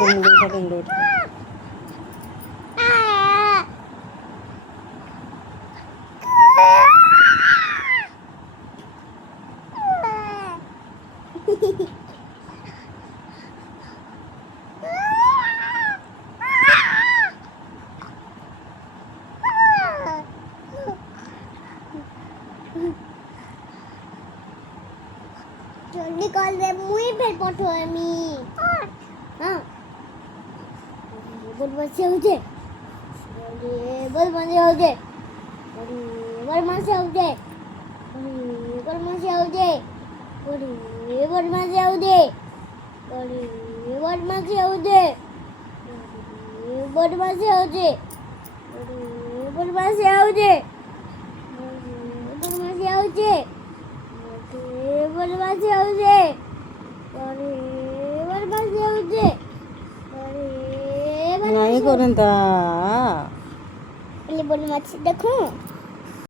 school નું ખાતે લોટ जल्दी कर दे मुई फिर पठो मी हां बोल बच्चे हो जे बोल बंदे हो जे बोल मासे हो जे बोल मासे हो जे बोल मासे हो जे बोल मासे हो जे बोल मासे हो जे बोल मासे हो जे बोल मासे हो जे બોલમાં આવજે અરે બોલમાં આવજે અરે નહીં કરો ને તા એટલે બોલમાં દેખું